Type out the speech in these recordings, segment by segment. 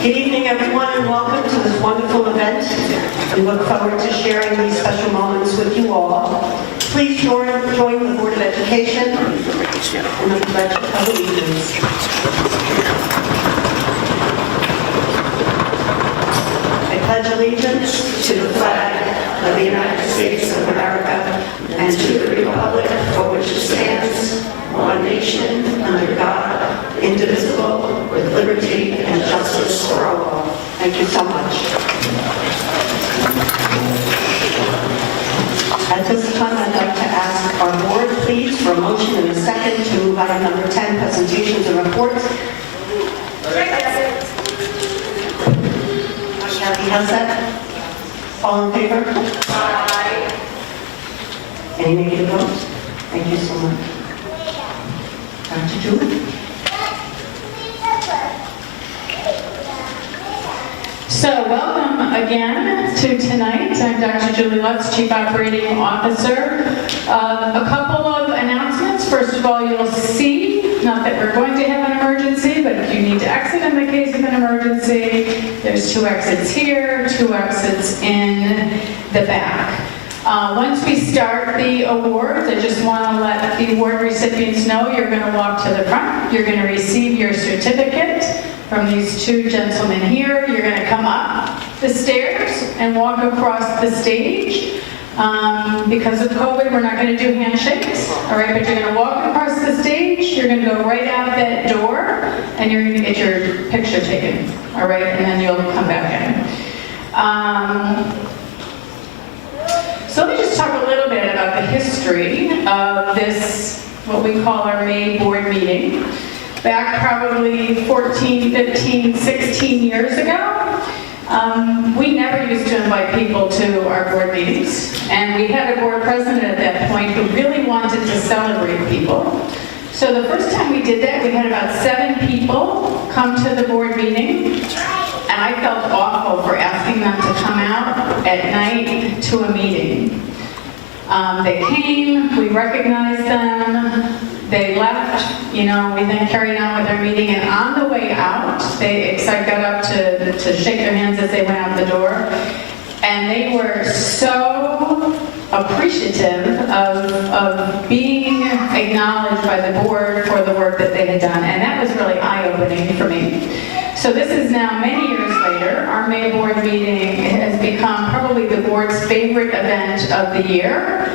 Good evening, everyone, and welcome to this wonderful event. We look forward to sharing these special moments with you all. Please join the Board of Education in the Pledge of Allegiance. I pledge allegiance to the flag of the United States of America and to the republic for which it stands, one nation, under God, indivisible, with liberty and justice for all. Thank you so much. At this time, I'd like to ask our board, please, for a motion and a second to move item number 10, presentations and reports. Kathy has that. All in favor? Aye. Any negative votes? Thank you so much. Dr. Julie? So welcome again to tonight. I'm Dr. Julie Lutz, Chief Operating Officer. A couple of announcements. First of all, you'll see, not that we're going to have an emergency, but if you need to exit in the case of an emergency, there's 2 exits here, 2 exits in the back. Once we start the awards, I just want to let the award recipients know you're going to walk to the front. You're going to receive your certificate from these 2 gentlemen here. You're going to come up the stairs and walk across the stage. Because of COVID, we're not going to do handshakes, all right? But you're going to walk across the stage, you're going to go right out that door, and you're going to get your picture taken, all right? And then you'll come back in. So let me just talk a little bit about the history of this, what we call our May board meeting. Back probably 14, 15, 16 years ago, we never used to invite people to our board meetings. And we had a board president at that point who really wanted to celebrate people. So the first time we did that, we had about 7 people come to the board meeting. And I felt awful for asking them to come out at night to a meeting. They came, we recognized them, they left, we then carried on with our meeting, and on the way out, I got up to shake their hands as they went out the door, and they were so appreciative of being acknowledged by the board for the work that they had done, and that was really eye-opening for me. So this is now many years later. Our May board meeting has become probably the board's favorite event of the year,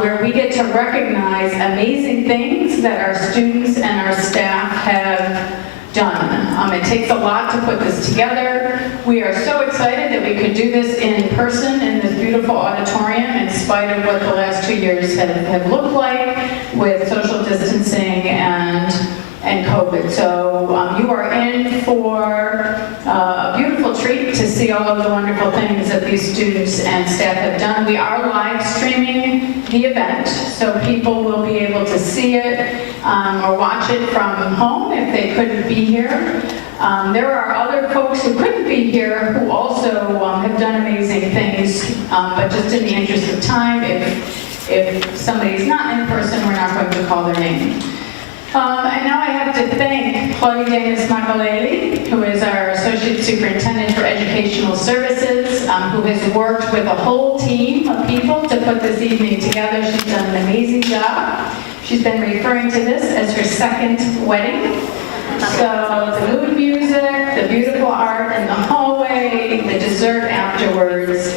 where we get to recognize amazing things that our students and our staff have done. It takes a lot to put this together. We are so excited that we could do this in person in this beautiful auditorium in spite of what the last 2 years have looked like with social distancing and COVID. So you are in for a beautiful treat to see all of the wonderful things that these students and staff have done. We are live streaming the event, so people will be able to see it or watch it from home if they couldn't be here. There are other folks who couldn't be here who also have done amazing things, but just in the interest of time, if somebody's not in person, we're not going to call their name. And now I have to thank Claudia Mcmahon, who is our Associate Superintendent for Educational Services, who has worked with a whole team of people to put this evening together. She's done an amazing job. She's been referring to this as her second wedding. So the mood music, the beautiful art in the hallway, the dessert afterwards.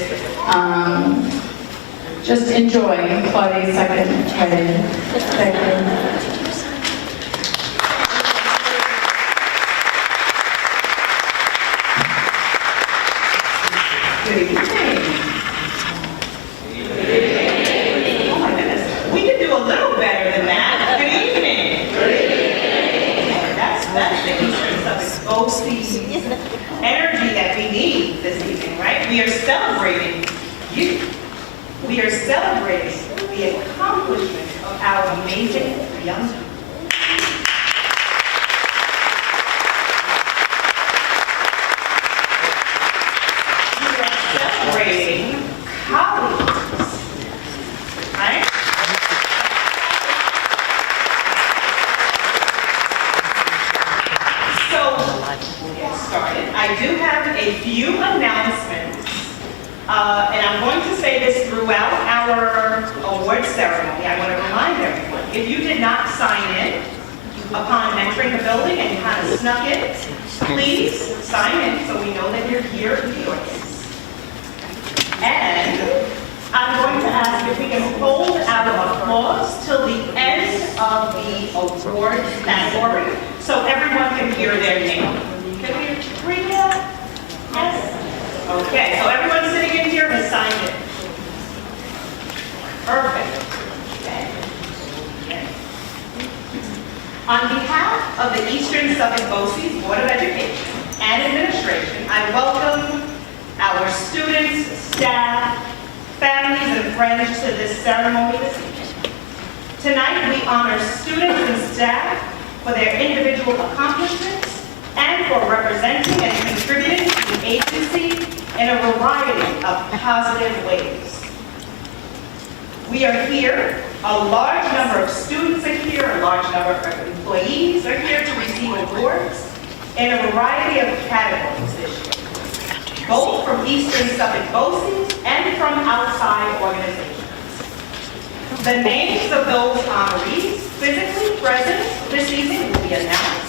Just enjoy Claudia's second wedding. Thank you. Good evening. Oh my goodness. We could do a little better than that. Good evening. Good evening. That's the Eastern Suffolk folks, the energy that we need this evening, right? We are celebrating you. We are celebrating the accomplishment of our amazing young people. Celebrating colleagues, right? So, we'll get started. I I do have a few announcements, and I'm going to say this throughout our award ceremony. I want to remind everyone, if you did not sign in upon entering the building and you kind of snuck in, please sign in so we know that you're here in the audience. And I'm going to ask if we can hold our applause till the end of the award category so everyone can hear their name. Can we agree to that? Yes? Okay, so everyone sitting in here has signed in. Perfect. Okay. On behalf of the Eastern Suffolk BOCES Board of Education and Administration, I welcome our students, staff, families, and friends to this ceremony this evening. Tonight, we honor students and staff for their individual accomplishments and for representing and contributing to the agency in a variety of positive ways. We are here, a large number of students are here, a large number of employees are here to receive awards in a variety of categories this year, both from Eastern Suffolk BOCES and from outside organizations. The names of those honorees physically present this evening will be announced.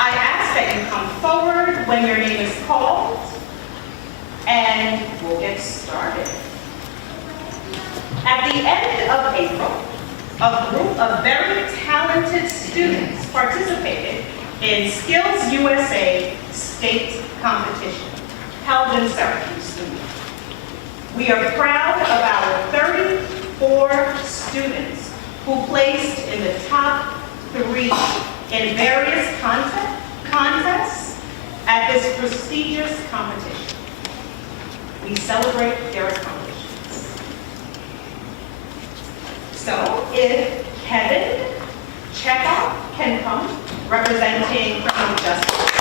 I ask that you come forward when your name is called, and we'll get started. At the end of April, a group of very talented students participated in Skills USA state competition held in Syracuse. We are proud of our 34 students who placed in the top 3 in various contests at this prestigious competition. We celebrate their accomplishments. So if Kevin Chekhov can come, representing criminal justice.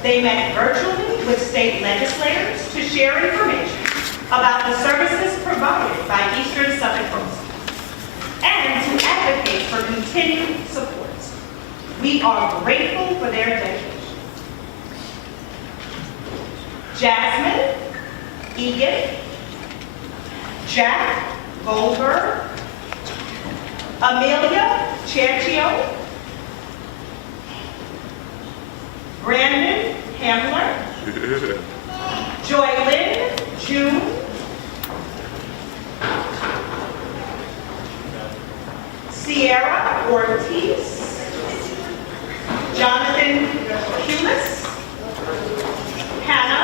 They met virtually with state legislators to share information about the services provided by Eastern Suffolk BOCES and to advocate for continued support. We are grateful for their dedication. Jasmine Egan, Jack Goldberg, Amelia Cherchio, Brandon Hamler, Joylyn June, Sierra Ortiz, Jonathan Pulis, Hannah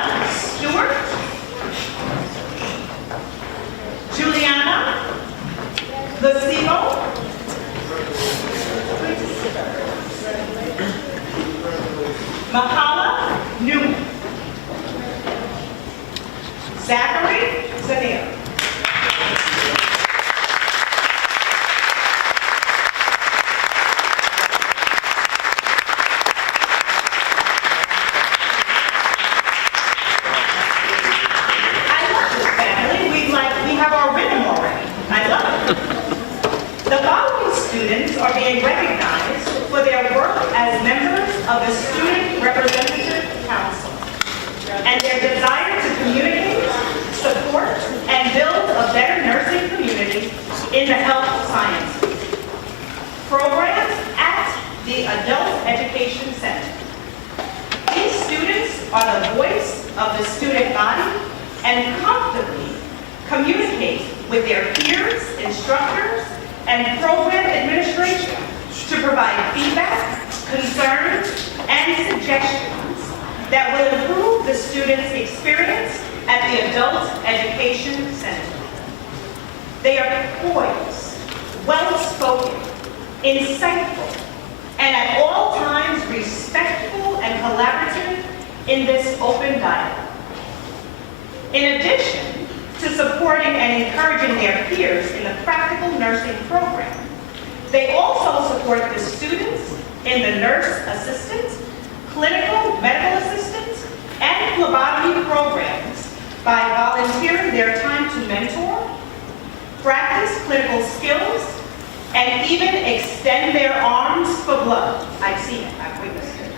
Newman. Zachary Zanir. I love this family. We have our rhythm already. I love it. The following students are being recognized for their work as members of the Student Representative Council and their desire to communicate, support, and build a better nursing community in the health sciences. Programs at the Adult Education Center. These students are the voice of the student body and comfortably communicate with their peers, instructors, and program administration to provide feedback, concerns, and suggestions that will improve the student's experience at the Adult Education Center. They are poised, well-spoken, insightful, and at all times respectful and collaborative in this open dialogue. In addition to supporting and encouraging their peers in the practical nursing program, they also support the students in the nurse assistant, clinical medical assistant, and phlebotomy programs by volunteering their time to mentor, practice clinical skills, and even extend their arms for blood. I've seen it, I've witnessed it.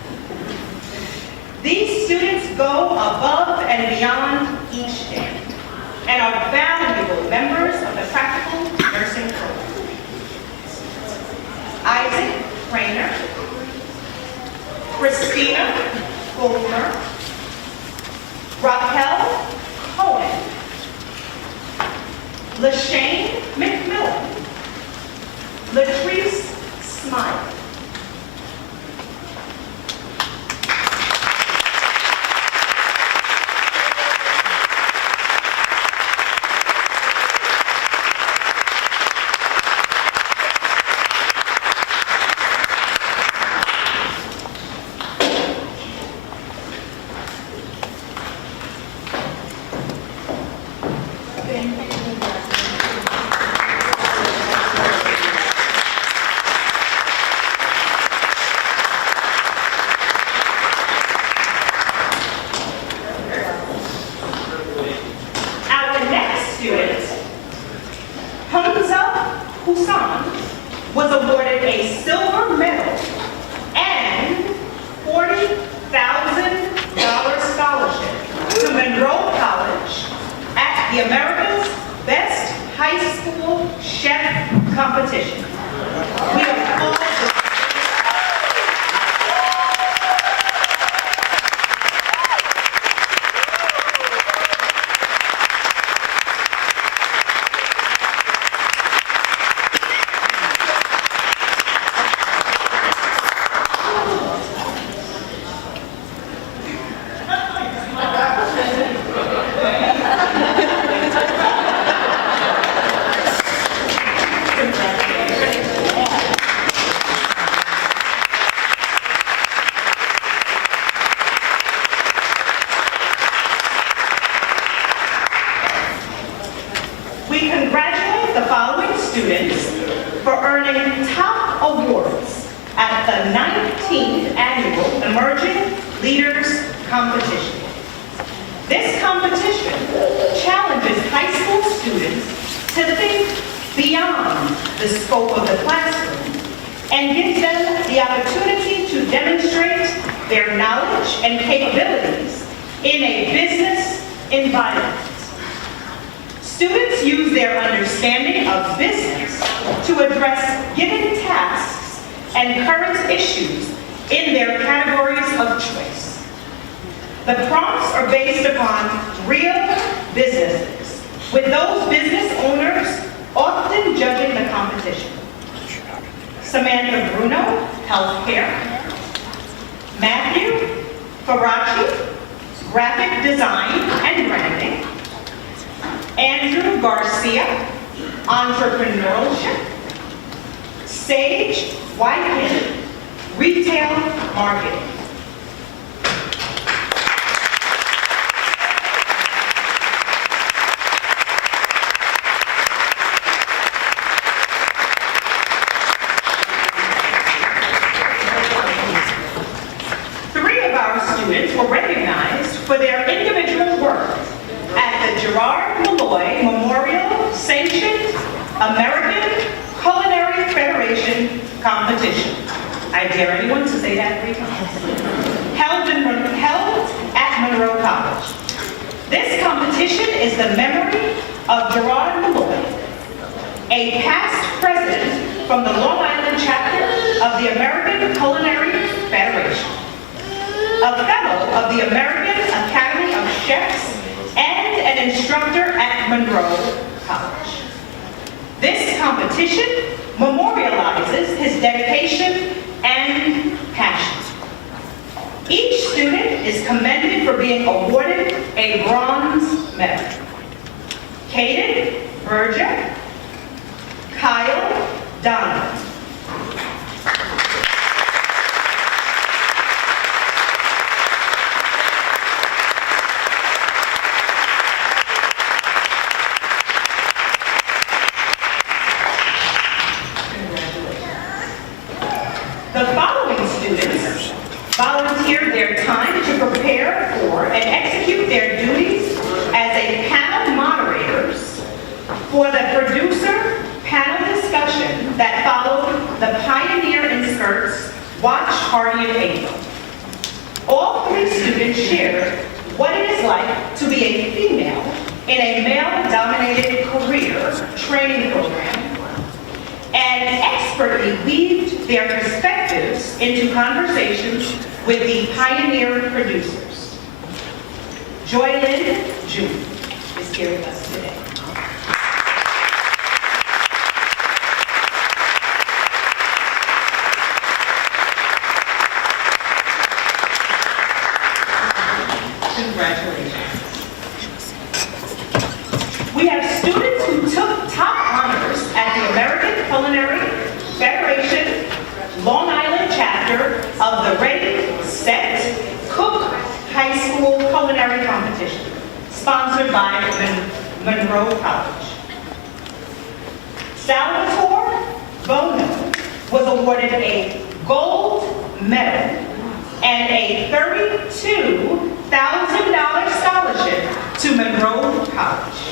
These students go above and beyond each day and are valuable members of the practical nursing program. Isaac Craner, Christina Goldner, Raquel Cohen, LaShane McMillan, Latrice Smile. Was awarded a silver medal and $40,000 scholarship to Monroe College at the America's Best High School Chef Competition. We are all We congratulate the following students for earning top awards at the 19th Annual Emerging Leaders Competition. This competition challenges high school students to think beyond the scope of the classroom and gives them the opportunity to demonstrate their knowledge and capabilities in a business environment. Students use their understanding of business to address given tasks and current issues in their categories of choice. The prompts are based upon real businesses, with those business owners often judging the competition. Samantha Bruno, healthcare. Matthew Faraci, graphic design and branding. Andrew Garcia, entrepreneurship. Sage Whitehead, retail marketing. for their individual work at the Gerard Malloy Memorial Sanctioned American Culinary Federation competition. I dare anyone to say that 3 times. Held at Monroe College. This competition is the memory of Gerard Malloy, a past president from the Long Island chapter of the American Culinary Federation, a fellow of the American Academy of Chefs, and an instructor at Monroe College. This competition memorializes his dedication and passion. Each student is commended for being awarded a bronze medal. Caden Berger, Kyle Donovan. The following students volunteered their time to prepare for and execute their duties as a panel moderators for the producer panel discussion that followed the Pioneer in Skirts Watch Party in April. All 3 students shared what it is like to be a female in a male-dominated career training program and expertly weaved their perspectives into conversations with the Pioneer producers. Joy Lynn June is here with us today. Congratulations. We have students who took top honors at the American Culinary Federation Long Island chapter of the Ready, Set, Cook High School Culinary Competition, sponsored by Monroe College. Salvatore Bono was awarded a gold medal and a $32,000 scholarship to Monroe College.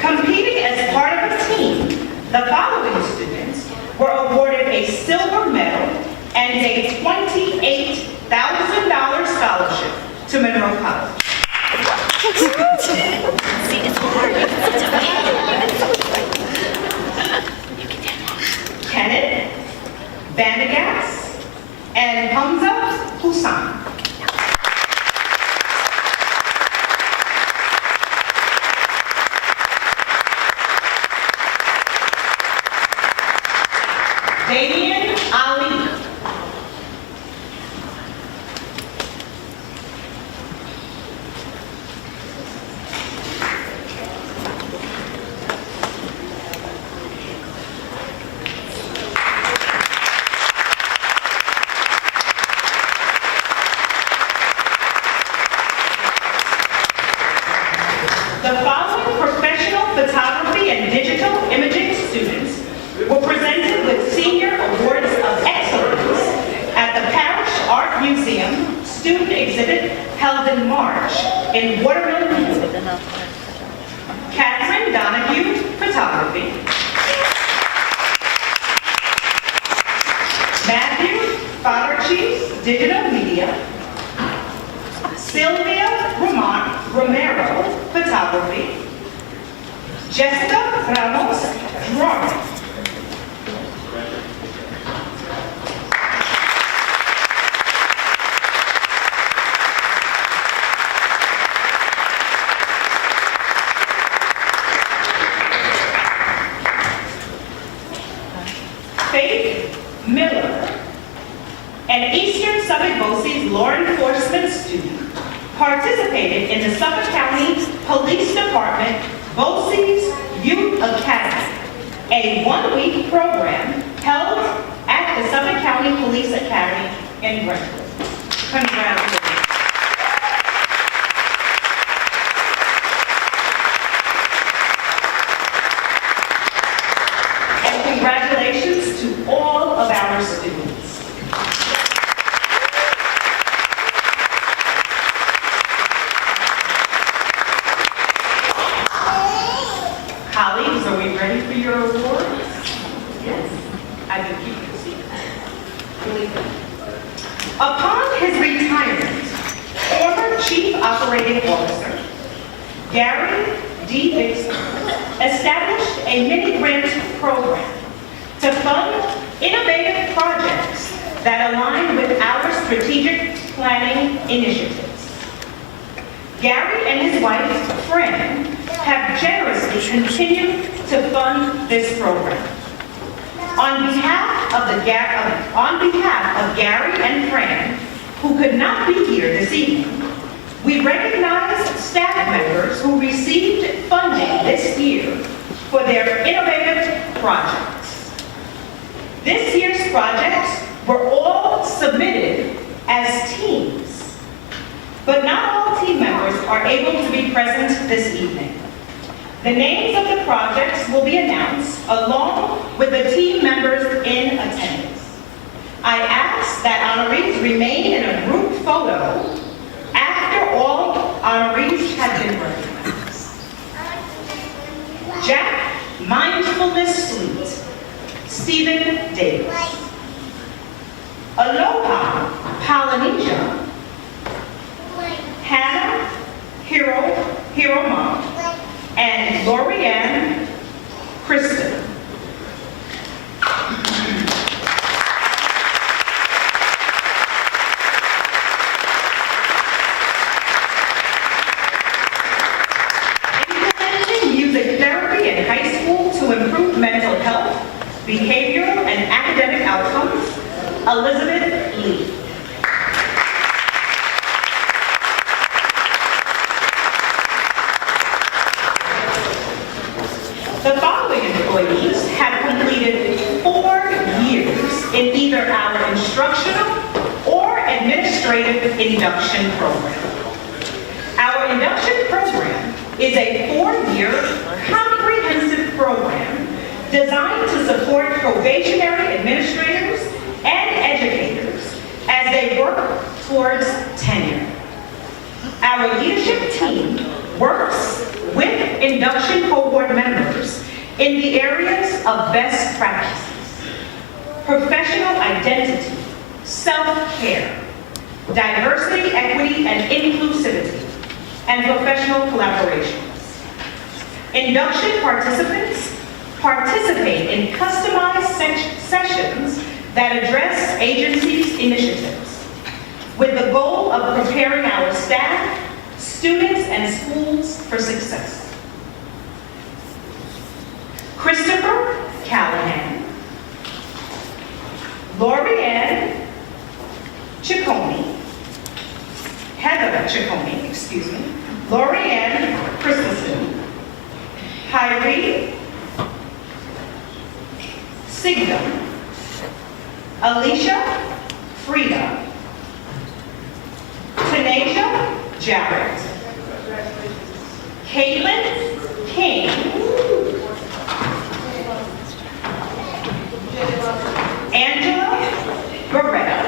Competing as part of a team, the following students were awarded a silver medal and a $28,000 scholarship to Monroe College. See, it's hard. It's okay. Kenneth Vanegas and Hamza Hussain. Damian Ali. The following professional photography and digital imaging students were presented with Senior Awards of Excellence at the Parish Art Museum student exhibit held in March in Watermill, New York. Catherine Donahue, photography. Matthew Fadarchi, digital media. Sylvia Romero, photography. Jessica Ramos, drawing. Faith Miller, an Eastern Suffolk BOCES law enforcement student, participated in the Suffolk County Police Department BOCES Youth Academy, a one-week program held at the Suffolk County Police Academy in Brentwood. Congratulations. Gary D. Dixon established a mini-grant program to fund innovative projects that align with our strategic planning initiatives. Gary and his wife, Fran, have generously continued to fund this program. On behalf of Gary and Fran, who could not be here this evening, we recognize staff members who received funding this year for their innovative projects. This year's projects were all submitted as teams, but not all team members are able to be present this evening. The names of the projects will be announced along with the team members in attendance. I ask that honorees remain in a group photo after all honorees have been recognized. Jack Mindfulness Suite, Stephen Davis. Aloha Polynesia, Hannah Hiroma, and Lorianne Kristen. Implementing music therapy in high school to improve mental health, behavioral, and academic outcomes, Elizabeth Lee. The following employees have completed 4 years in either our instructional or administrative induction program. Our induction program is a 4-year comprehensive program designed to support probationary administrators and educators as they work towards tenure. Our leadership team works with induction cohort members in the areas of best practices, professional identity, self-care, diversity, equity, and inclusivity, and professional collaborations. Induction participants participate in customized sessions that address agencies' initiatives with the goal of preparing our staff, students, and schools for success. Christopher Callahan, Lorianne Ciccone, Heather Ciccone, Lorianne Christensen, Hyrie Sigdom, Alicia Frida, Tanasia Jarrett, Caitlin King, Angela Beretta,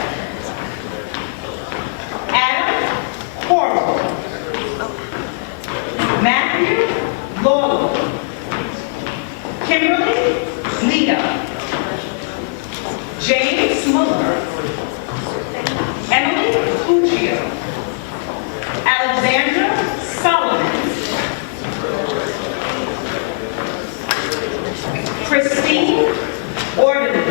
Adam Horrell, Matthew Lowell, Kimberly Lita, James Muller, Emily Puccio, Alexandra Solomon, Christine Orderly,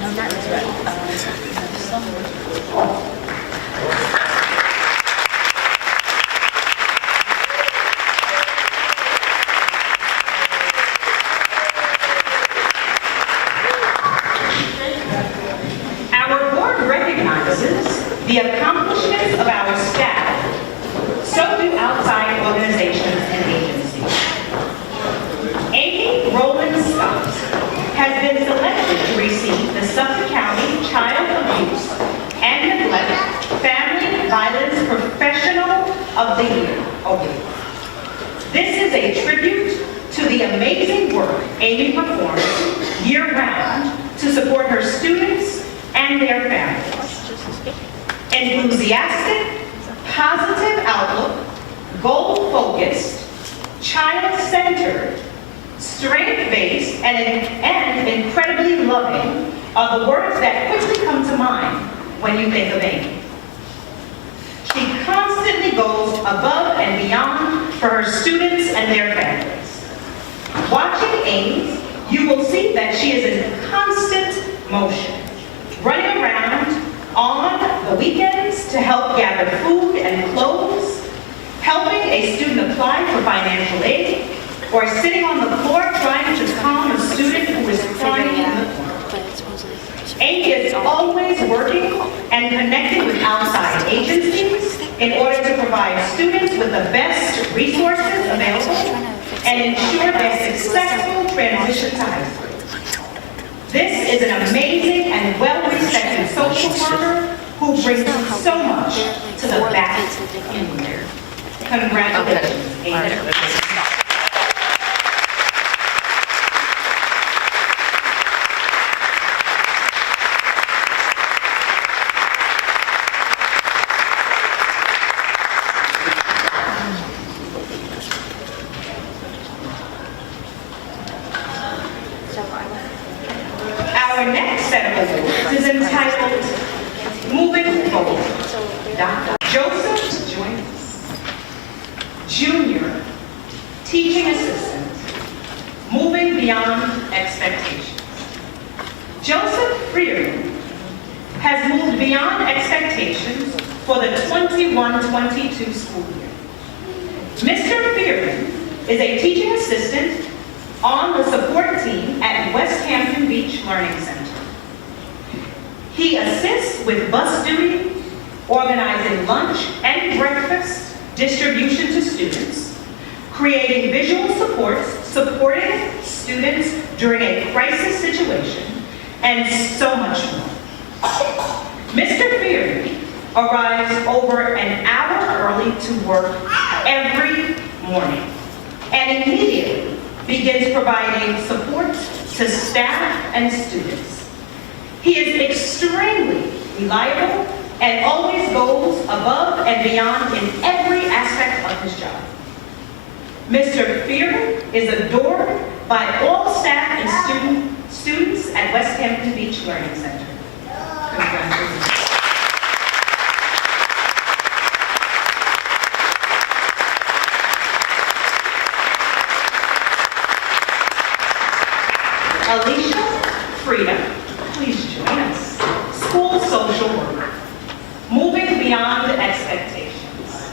No, not this one. Our board recognizes the accomplishments of our staff, so do outside organizations and agencies. Amy Rowland Scott has been selected to receive the Suffolk County Child Abuse and Neglect Family Violence Professional of the Year award. This is a tribute to the amazing work Amy performs year-round to support her students and their families. Enthusiastic, positive outlook, goal-focused, child-centered, strength-based, and incredibly loving are the words that quickly come to mind when you think of Amy. She constantly goes above and beyond for her students and their families. Watching Amy, you will see that she is in constant motion, running around on the weekends to help gather food and clothes, helping a student apply for financial aid, or sitting on the floor trying to calm a student who is crying in the corner. Amy is always working and connecting with outside agencies in order to provide students with the best resources available and ensure their successful transition to high school. This is an amazing and well-respected social worker who brings so much to the back end here. Congratulations, Amy. Our next set of awards is entitled Moving Forward. Dr. Joseph Joyce, Junior, Teaching Assistant, Moving Beyond Expectations. Joseph Freeman has moved beyond expectations for the 21-22 school year. Mr. Freeman is a teaching assistant on the support team at West Hampton Beach Learning Center. He assists with bus duty, organizing lunch and breakfast distribution to students, creating visual supports, supporting students during a crisis situation, and so much more. Mr. Feary arrives over an hour early to work every morning and immediately begins providing support to staff and students. He is extremely reliable and always goes above and beyond in every aspect of his job. Mr. Fear is adored by all staff and students at West Hampton Beach Learning Center. Congratulations. Alicia Frida, please join us. School social worker, moving beyond expectations.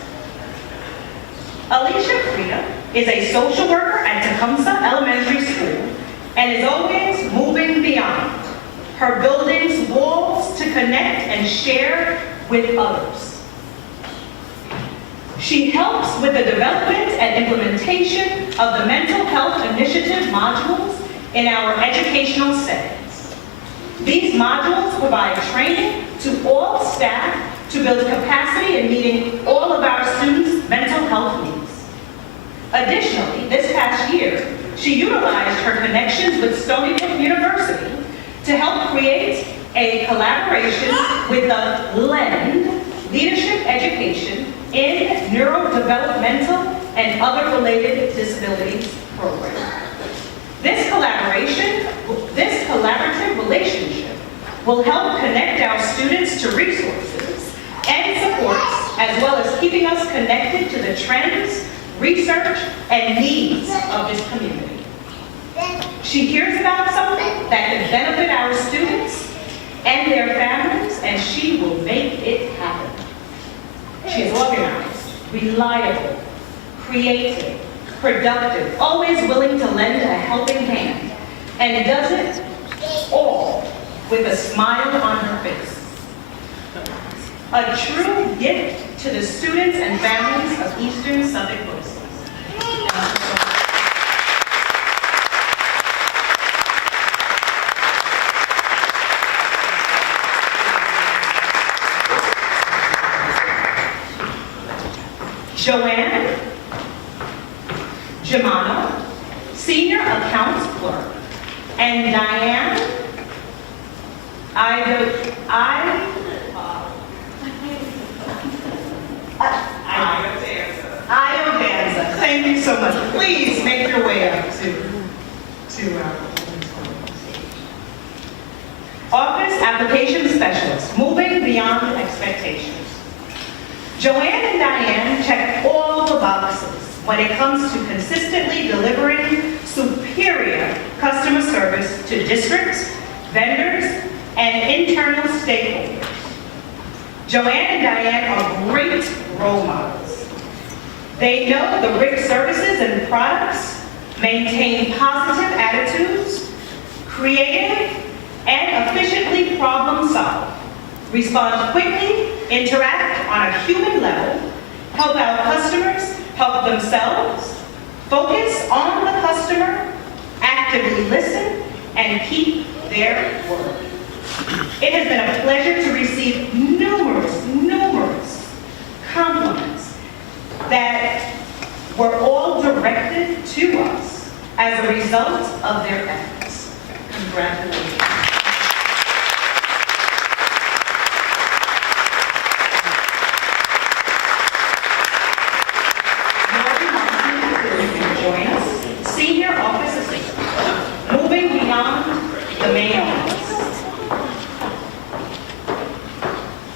Alicia Frida is a social worker at Tecumseh Elementary School and is always moving beyond her building's walls to connect and share with others. She helps with the development and implementation of the Mental Health Initiative modules in our educational settings. These modules provide training to all staff to build capacity in meeting all of our students' mental health needs. Additionally, this past year, she utilized her connections with Stony Brook University to help create a collaboration with the LEND, Leadership Education in Neurodevelopmental and Other Related Disabilities program. This collaborative relationship will help connect our students to resources and supports, as well as keeping us connected to the trends, research, and needs of this community. She hears about something that can benefit our students and their families, and she will make it happen. She is organized, reliable, creative, productive, always willing to lend a helping hand, and does it all with a smile on her face. A true gift to the students and families of Eastern Suffolk Coast. Joanne Germano, Senior Accounts Clerk, and Diane Iodanza. Thank you so much. Please make your way up to our stage. application specialist, moving beyond expectations. Joanne and Diane check all the boxes when it comes to consistently delivering superior customer service to districts, vendors, and internal stakeholders. Joanne and Diane are great role models. They know the RIC services and products, maintain positive attitudes, creative and efficiently problem solve, respond quickly, interact on a human level, help out customers, help themselves, focus on the customer, actively listen, and keep their word. It has been a pleasure to receive numerous compliments that were all directed to us as a result of their efforts. Congratulations. Lori Martin will join us, Senior Office Assistant, moving beyond the main office.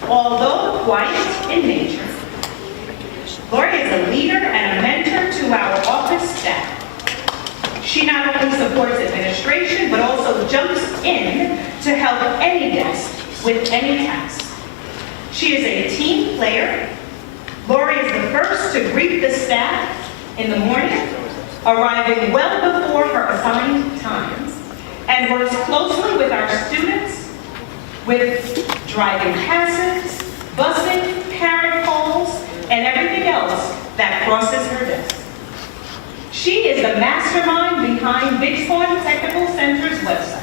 Although quiet in nature, Lori is a leader and a mentor to our office staff. She not only supports administration, but also jumps in to help any desk with any task. She is a team player. Lori is the first to greet the staff in the morning, arriving well before her assigned times, and works closely with our students with driving passes, busing, parent calls, and everything else that crosses her desk. She is the mastermind behind Big Horn Technical Center's website,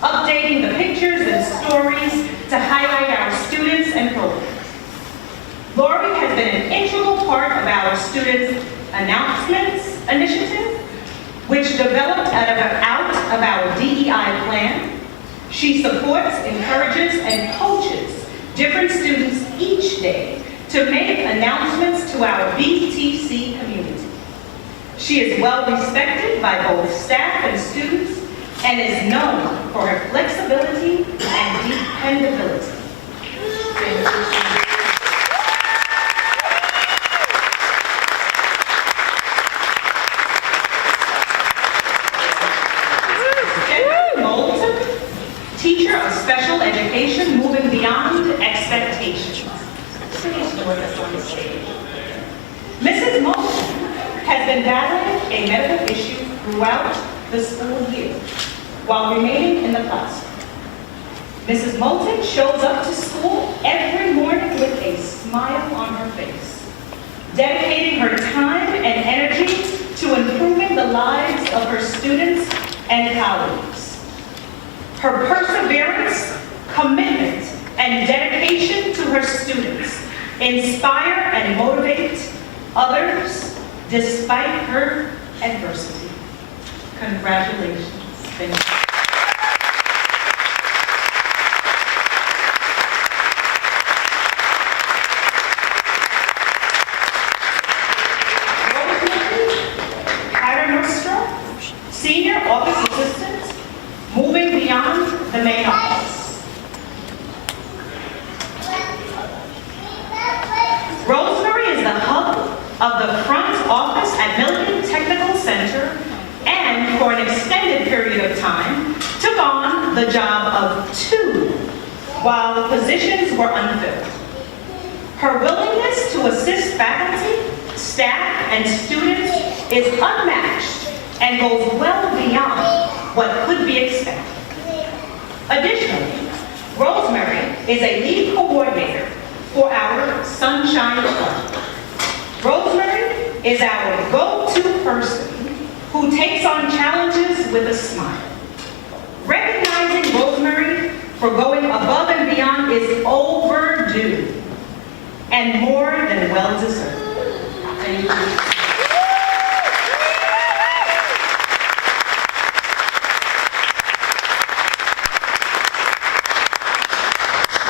updating the pictures and stories to highlight our students and programs. Lori has been an integral part of our students' announcements initiative, which developed out of our DEI plan. She supports, encourages, and coaches different students each day to make announcements to our BTC community. She is well respected by both staff and students and is known for her flexibility and dependability. Teacher of special education, moving beyond expectations. Please join us on the stage. Mrs. Moulton has been battling a medical issue throughout the school year while remaining in the classroom. Mrs. Moulton shows up to school every morning with a smile on her face, dedicating her time and energy to improving the lives of her students and colleagues. Her perseverance, commitment, and dedication to her students inspire and motivate others despite her adversity. Congratulations. Thank you. Senior Office Assistant, moving beyond the main office. Rosemary is the hub of the front office at Milligan Technical Center and, for an extended period of time, took on the job of 2 while positions were unfilled. Her willingness to assist faculty, staff, and students is unmatched and goes well beyond what could be expected. Additionally, Rosemary is a lead coordinator for our Sunshine Club. Rosemary is our go-to person who takes on challenges with a smile. Recognizing Rosemary for going above and beyond is overdue and more than well-deserved. Thank you.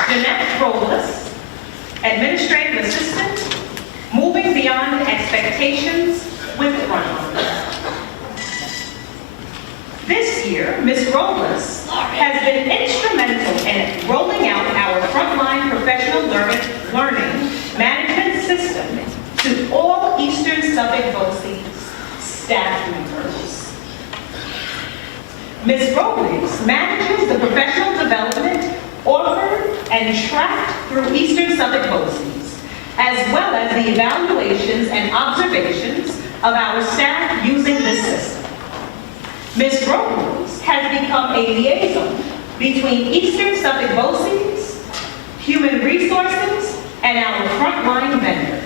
Jeanette Robles, Administrative Assistant, moving beyond expectations with front office. This year, Ms. Robles has been instrumental in learning management system to all Eastern Suffolk BOCES staff members. Ms. Robles manages the professional development offered and tracked through Eastern Suffolk BOCES, as well as the evaluations and observations of our staff using this system. Ms. Robles has become a liaison between Eastern Suffolk BOCES, Human Resources, and our frontline vendor.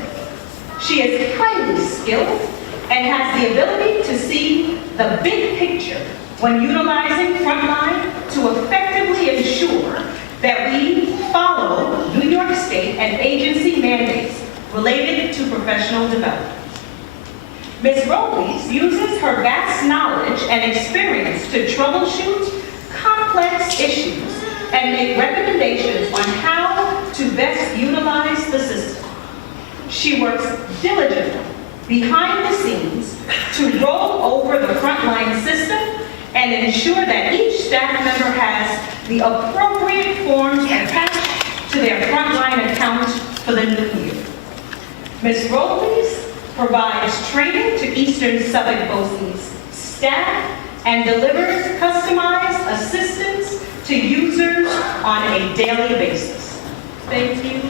She is highly skilled and has the ability to see the big picture when utilizing frontline to effectively ensure that we follow New York State and agency mandates related to professional development. Ms. Robles uses her vast knowledge and experience to troubleshoot complex issues and make recommendations on how to best utilize the system. She works diligently behind the scenes to roll over the frontline system and ensure that each staff member has the appropriate forms attached to their frontline account for the new year. Ms. Robles provides training to Eastern Suffolk BOCES staff and delivers customized assistance to users on a daily basis. Thank you.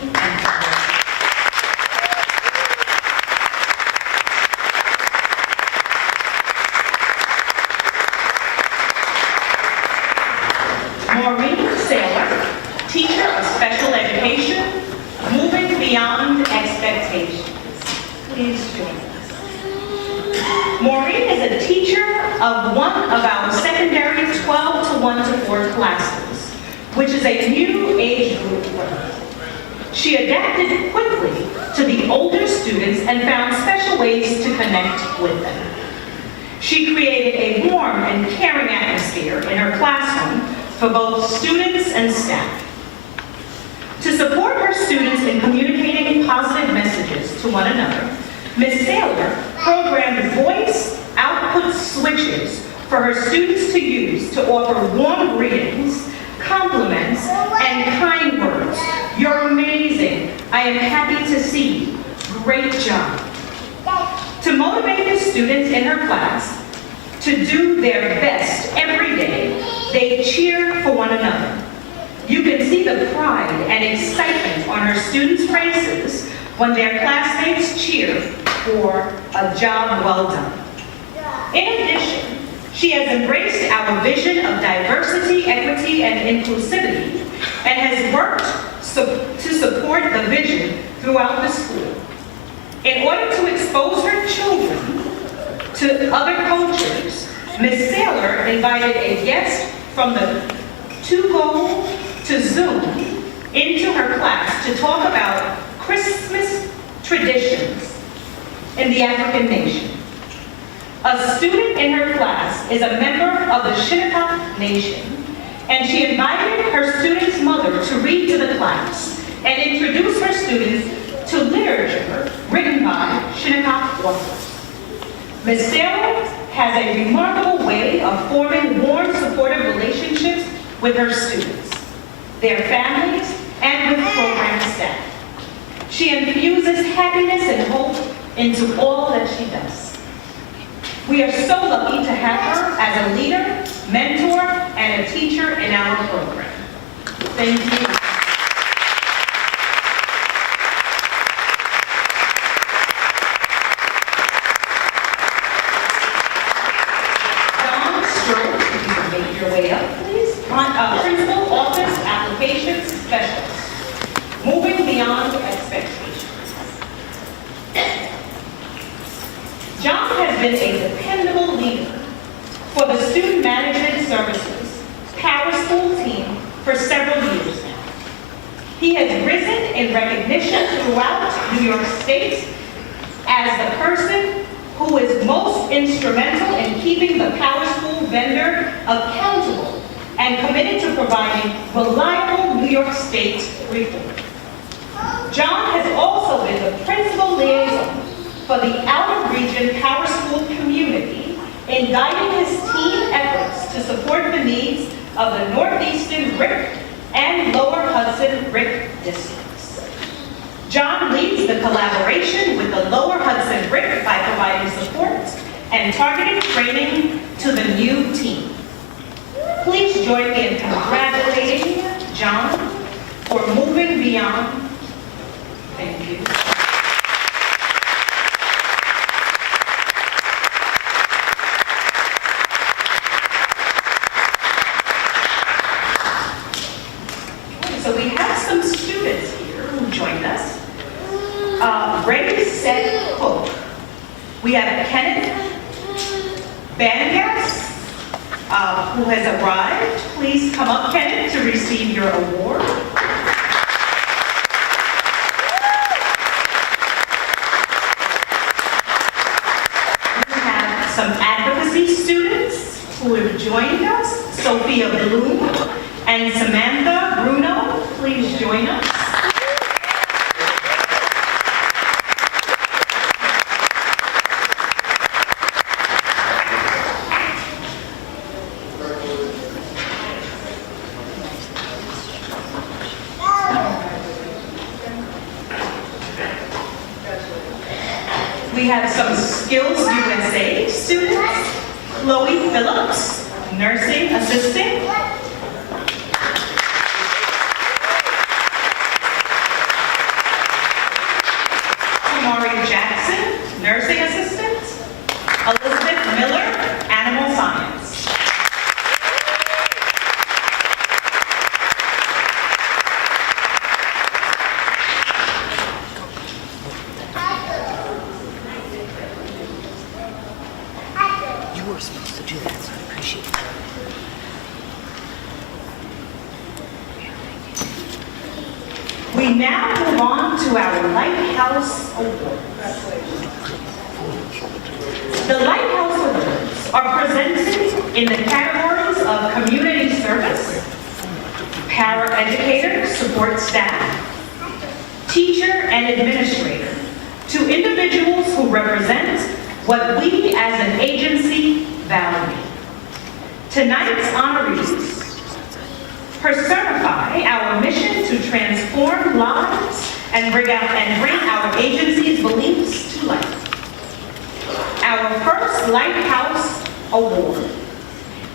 Maureen Saylor, teacher of special education, moving beyond expectations. Please join us. Maureen is a teacher of one of our secondary 12 to 1 to 4 classes, which is a new age group for her. She adapted quickly to the older students and found special ways to connect with them. She created a warm and caring atmosphere in her classroom for both students and staff. To support her students in communicating positive messages to one another, Ms. Saylor programmed voice output switches for her students to use to offer warm greetings, compliments, and kind words. You're amazing. I am happy to see you. Great job. To motivate the students in her class to do their best every day, they cheer for one another. You can see the pride and excitement on her students' faces when their classmates cheer for a job well done. In addition, she has embraced our vision of diversity, equity, and inclusivity, and has worked to support the vision throughout the school. In order to expose her children to other cultures, Ms. Saylor invited a guest from the To Go to Zoom into her class to talk about Christmas traditions in the African nation. A student in her class is a member of the Shinnecock Nation, and she invited her student's mother to read to the class and introduce her students to literature written by Shinnecock authors. Ms. Saylor has a remarkable way of forming warm, supportive relationships with her students, their families, and with program staff. She infuses happiness and hope into all that she does. We are so lucky to have her as a leader, mentor, and a teacher in our program. Thank you. Dawn Stroke, if you can make your way up, please. Principal Office Applications Specialist. Moving beyond expectations. John has been a dependable leader for the Student Management Services Power School team for several years now. He has risen in recognition throughout New York State as the person who is most instrumental in keeping the Power School vendor accountable and committed to providing reliable New York State report. John has also been the principal liaison for the out-of-region Power School community in guiding his team efforts to support the needs of the Northeastern RIC and Lower Hudson RIC districts. John leads the collaboration with the Lower Hudson RIC by providing support and targeted training to the new team. Please join me in congratulating John for moving beyond. Thank you. So we have some students here who joined us. Ray Set Cook. We have Kenneth Bangas, who has arrived. Please come up, Kenneth, to receive your award. We have some advocacy students who have joined us. Sophia Bloom and Samantha Bruno, please join us. We have some Skills USA students. Chloe Phillips, nursing assistant. Tamari Jackson, nursing assistant. Elizabeth Miller, animal science. You were supposed to do that, so I appreciate it. We now move on to our Lighthouse Awards. The Lighthouse Awards are presented in the categories of community service, paraeducator, support staff, teacher, and administrator to individuals who represent what we as an agency value. Tonight's honorees personify our mission to transform lives and bring our agency's beliefs to life. Our first Lighthouse Award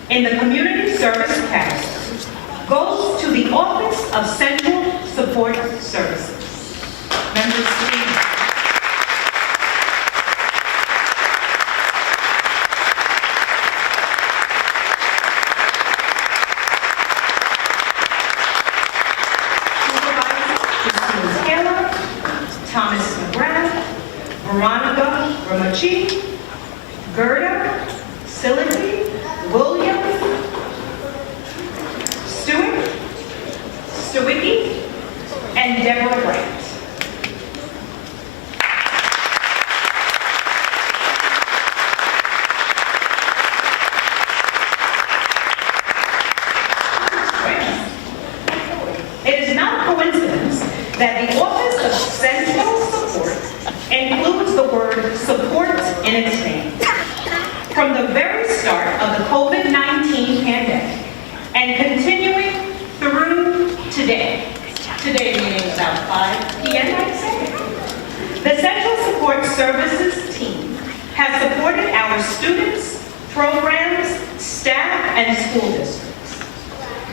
in the community service category goes to the Office of Central Support Services. Members, please. Thomas McGrath, Veronica Ramachi, Gerda, Sility, William, Stewart, Stewicki, and Deborah Brandt. It is not a coincidence that the Office of Central Support includes the word support in its name. From the very start of the COVID-19 pandemic and continuing through today meaning about 5 p.m. I'd say, the Central Support Services team has supported our students, programs, staff, and school districts.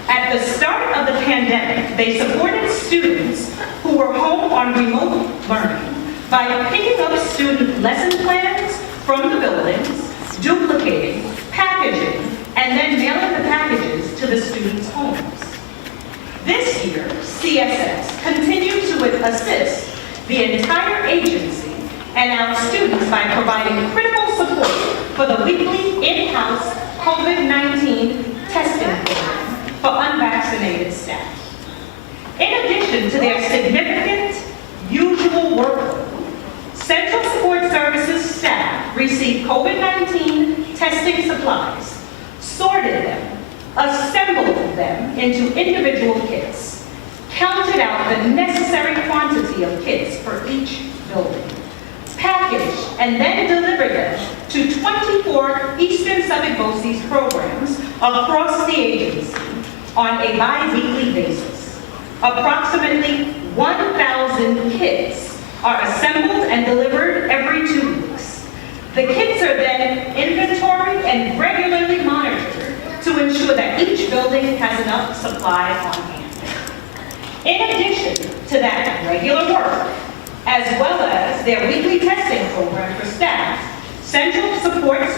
At the start of the pandemic, they supported students who were home on remote learning by picking up student lesson plans from the buildings, duplicating, packaging, and then mailing the packages to the students' homes. This year, CSS continued to assist the entire agency and our students by providing critical support for the weekly in-house COVID-19 testing program for unvaccinated staff. In addition to their significant usual workload, Central Support Services staff received COVID-19 testing supplies, sorted them, assembled them into individual kits, counted out the necessary quantity of kits for each building, packaged and then delivered them to 24 Eastern Suffolk BOCES programs across the agency on a bi-weekly basis. Approximately 1,000 kits are assembled and delivered every 2 weeks. The kits are then inventoried and regularly monitored to ensure that each building has enough supply on hand. In addition to that regular work, as well as their weekly testing program for staff, Central Support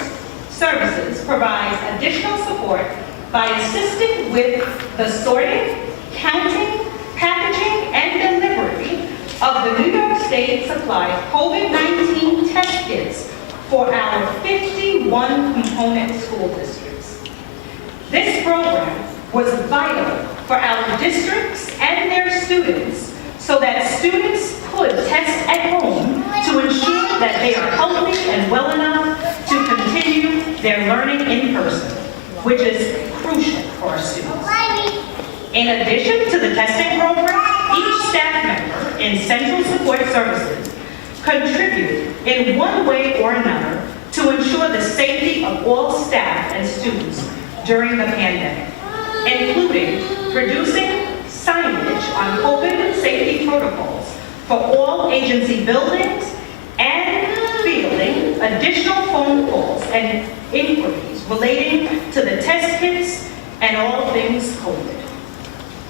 Services provides additional support by assisting with the sorting, counting, packaging, and delivery of the New York State supplied COVID-19 test kits for our 51 component school districts. This program was vital for our districts and their students so that students could test at home to ensure that they are healthy and well enough to continue their learning in person, which is crucial for our students. In addition to the testing program, each staff member in Central Support Services contribute in one way or another to ensure the safety of all staff and students during the pandemic, including producing signage on COVID safety protocols for all agency buildings and fielding additional phone calls and inquiries relating to the test kits and all things COVID.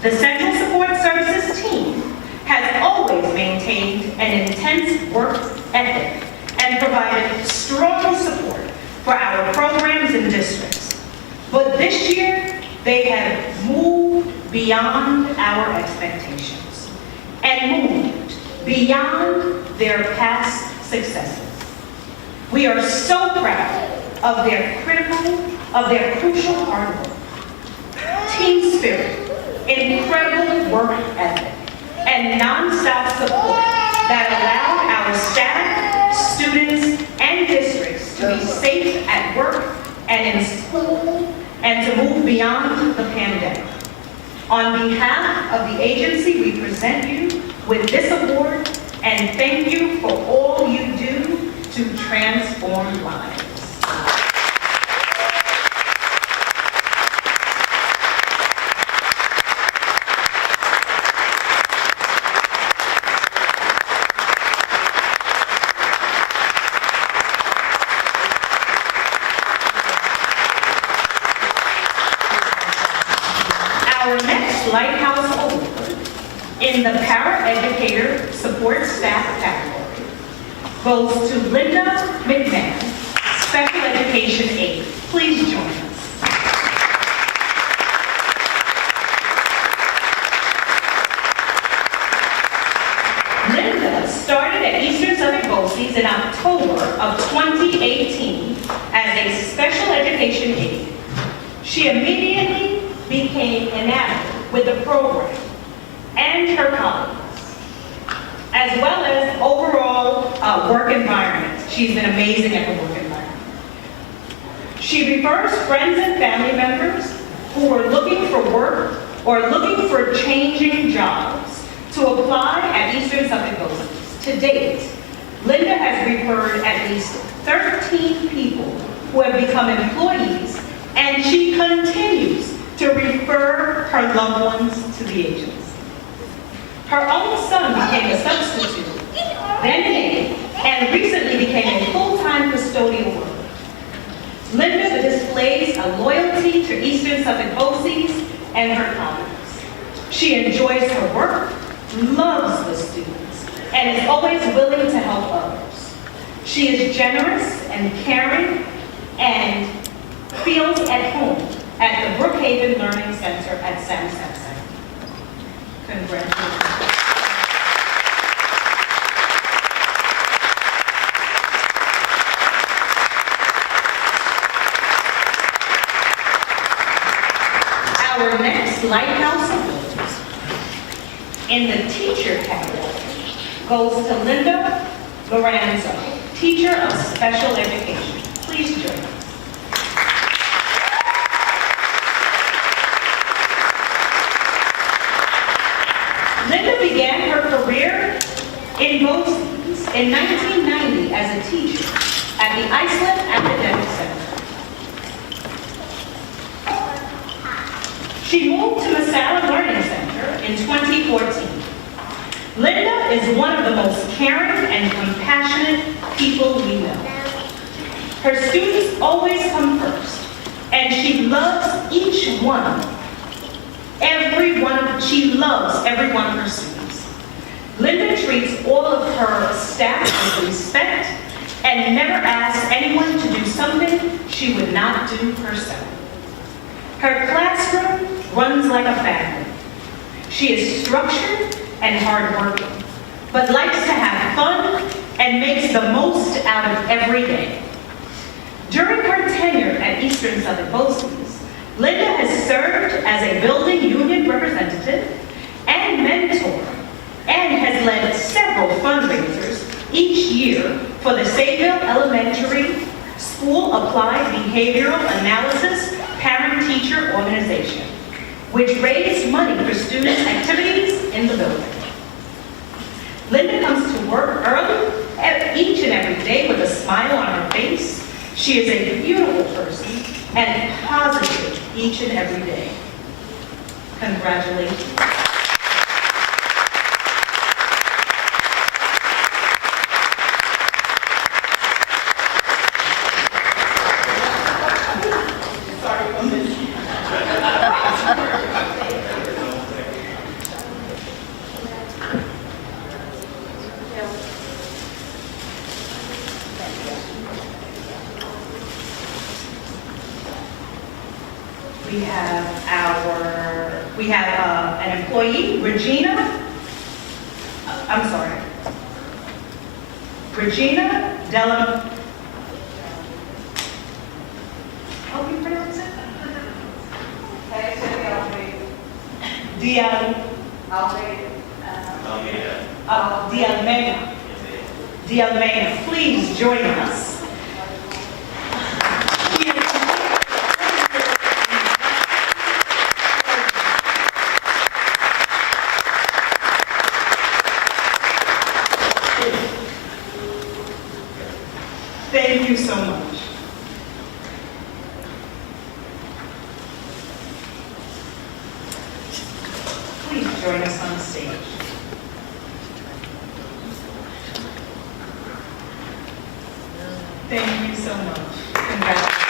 The Central Support Services team has always maintained an intense work ethic and provided strong support for our programs and districts. But this year, they have moved beyond our expectations and moved beyond their past successes. We are so proud of their crucial hard work, team spirit, incredible work ethic, and nonstop support that allow our staff, students, and districts to be safe at work and in school and to move beyond the pandemic. On behalf of the agency, we present you with this award and thank you for all you do to transform lives. Our next Lighthouse Award in the Para-Educator Support Staff category goes to Linda Mcmahon, Special Education Aide. Please join us. Linda started at Eastern Suffolk BOCES in October of 2018 as a Special Education Aide. She immediately became enamored with the program and her colleagues, as well as overall work environment. She's been amazing at her work environment. She refers friends and family members who are looking for work or looking for changing jobs to apply at Eastern Suffolk BOCES. To date, Linda has referred at least 13 people who have become employees, and she continues to refer her loved ones to the agency. Her own son became a substitute, then an aide, and recently became a full-time custodial worker. Linda displays a loyalty to Eastern Suffolk BOCES and her colleagues. She enjoys her work, loves the students, and is always willing to help others. She is generous and caring and feels at home at the Brookhaven Learning Center at Samsung. Congratulations. Our next Lighthouse Awards in the teacher category goes to Linda Lorenzo, Teacher of Special Education. Please join us. Linda began her career in BOCES in 1990 as a teacher at the Iceland Academic Center. She moved to Massara Learning Center in 2014. Linda is one of the most caring and compassionate people we know. Her students always come first, and she loves each one. She loves every one of her students. Linda treats all of her staff with respect and never asks anyone to do something she would not do herself. Her classroom runs like a family. She is structured and hardworking, but likes to have fun and makes the most out of every day. During her tenure at Eastern Southern Bosley's, Linda has served as a building union representative and mentor, and has led several fundraisers each year for the Sayville Elementary School Applied Behavioral Analysis Parent-Teacher Organization, which raised money for students' activities in the building. Linda comes to work early each and every day with a smile on her face. She is a beautiful person and positive each and every day. Congratulations. We have an employee, Regina Della, how do you pronounce it? D'Almeida. Please join us. Thank you so much. Please join us on stage. Thank you so much. Congratulations.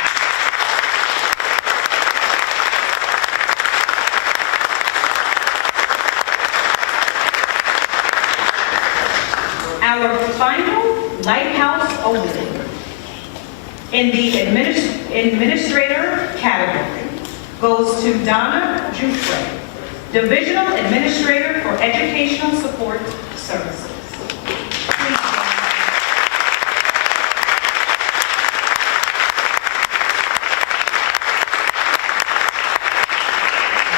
Our final Lighthouse Award in the administrator category goes to Donna Jufre, Divisional Administrator for Educational Support Services. Please join us.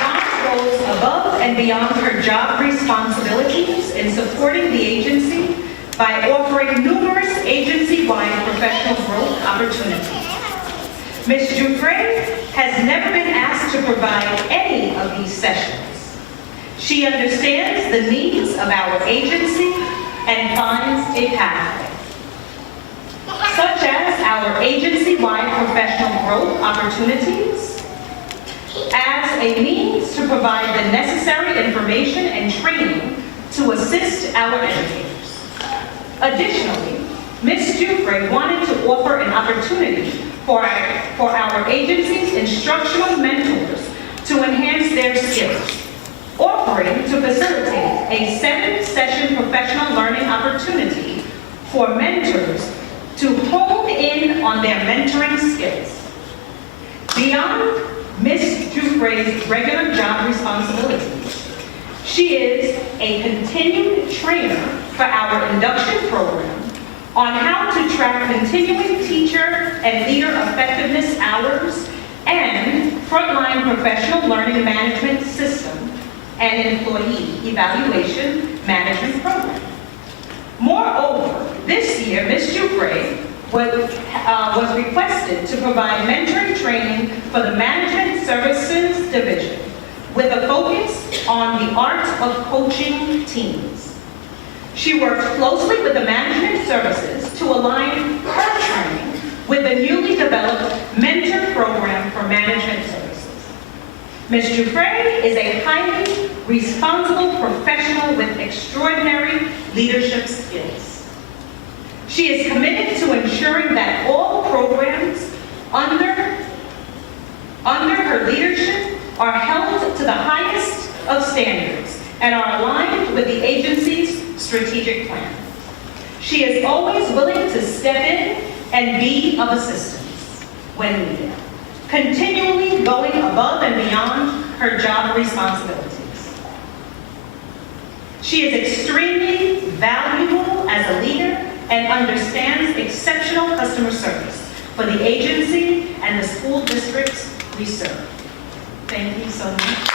Donna goes above and beyond her job responsibilities in supporting the agency by offering numerous agency-wide professional growth opportunities. Ms. Jufre has never been asked to provide any of these sessions. She understands the needs of our agency and finds a pathway, such as our agency-wide professional growth opportunities, as a means to provide the necessary information and training to assist our educators. Additionally, Ms. Jufre wanted to offer an opportunity for our agency's instructional mentors to enhance their skills, offering to facilitate a 7-session professional learning opportunity for mentors to hone in on their mentoring skills. Beyond Ms. Jufre's regular job responsibilities, she is a continued trainer for our induction program on how to track continuing teacher and leader effectiveness hours and frontline professional learning management system and employee evaluation management program. Moreover, this year, Ms. Jufre was requested to provide mentoring training for the Management Services Division with a focus on the art of coaching teams. She worked closely with the management services to align her training with the newly developed mentor program for management services. Ms. Jufre is a highly responsible professional with extraordinary leadership skills. She is committed to ensuring that all programs under her leadership are held to the highest of standards and are aligned with the agency's strategic plan. She is always willing to step in and be of assistance when needed, continually going above and beyond her job responsibilities. She is extremely valuable as a leader and understands exceptional customer service for the agency and the school districts we serve. Thank you so much.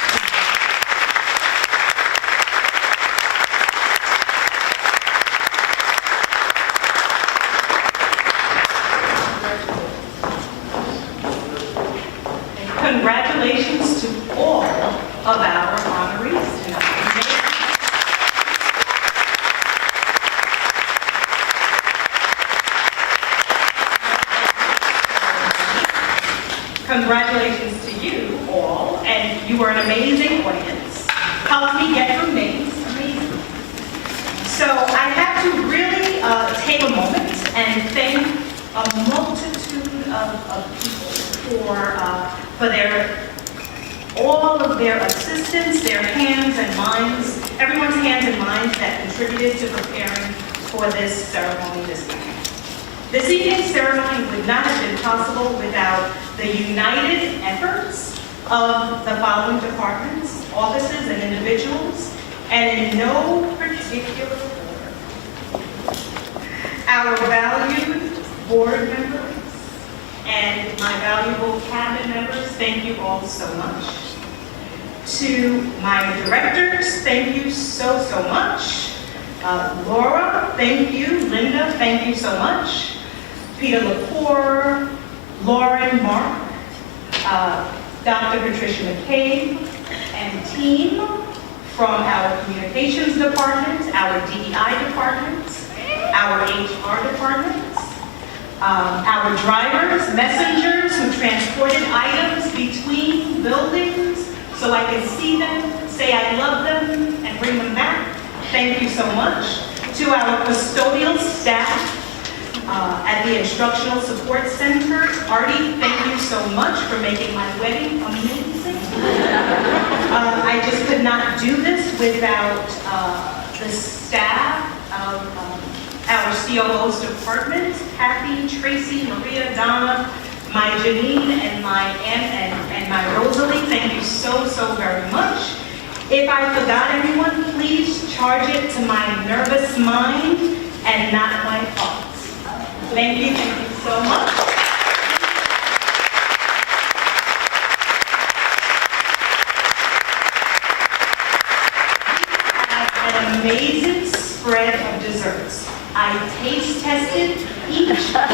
Congratulations to all of our honorees tonight. Congratulations to you all, and you were an amazing audience. Helped me get through names, amazing. So I have to really take a moment and thank a multitude of people for all of their assistance, their hands and minds, everyone's hands and minds that contributed to preparing for this ceremony this evening. This evening's ceremony would not have been possible without the united efforts of the following departments, offices, and individuals, and in no particular order. Our valued board members and my valuable cabinet members, thank you all so much. To my directors, thank you so much. Laura, thank you. Linda, thank you so much. Peter Lepore, Lauren, Mark, Dr. Patricia McCabe, and team from our communications department, our DEI departments, our HR departments, our drivers, messengers who transported items between buildings so I can see them, say I love them, and bring them back. Thank you so much. To our custodial staff at the Instructional Support Center, Artie, thank you so much for making my wedding amazing. I just could not do this without the staff of our COO's department, Kathy, Tracy, Maria, Donna, my Janine, and my Ann, and my Rosalie. Thank you so very much. If I forgot anyone, please charge it to my nervous mind and not my thoughts. Thank you so much. An amazing spread of desserts. I taste tested each myself.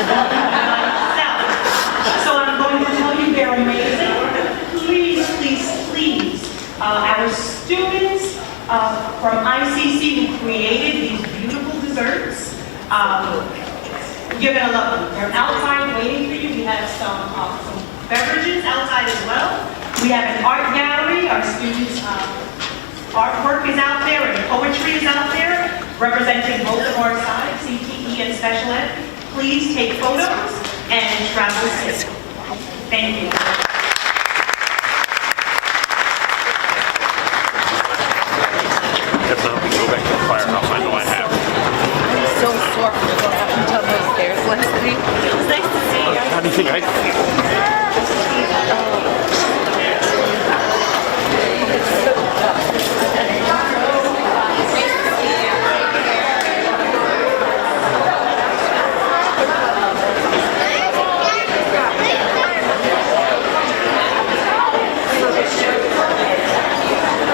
So I'm going to tell you they're amazing. Please, our students from ICC who created these beautiful desserts, you're going to love them. They're outside waiting for you. We have some beverages outside as well. We have an art gallery. Our students' artwork is out there and poetry is out there, representing both of our sides, CTE and special ed. Please take photos and travel safe. Thank you. If not, we go back to the firehouse. I know I have. I'm so sore from going up and down those stairs last week. It was nice to see you. How do you think I